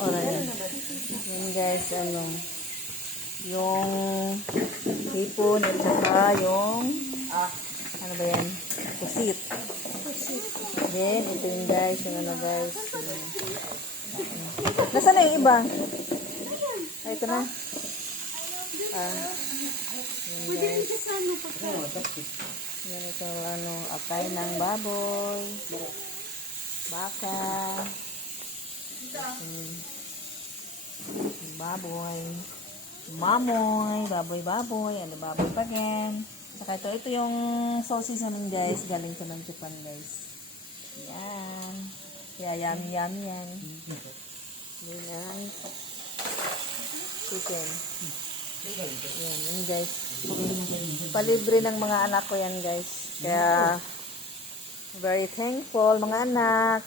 Alright. Yan guys, yung hipon at saka yung, ano ba yan? Pusit. Then, ito yung guys, guys. Nasaan na yung iba? Ay, ito na. Yan guys. Yan ito, atay ng baboy. Baka. Baboy. Mamoy. Baboy. Ano, baboy pa rin. Saka ito yung sausage namin guys. Galing ito ng Japan guys. Yan. Kaya yummy yan. Yan. Chicken. Yan guys. Palibre ng mga anak ko yan guys. Kaya very thankful mga anak.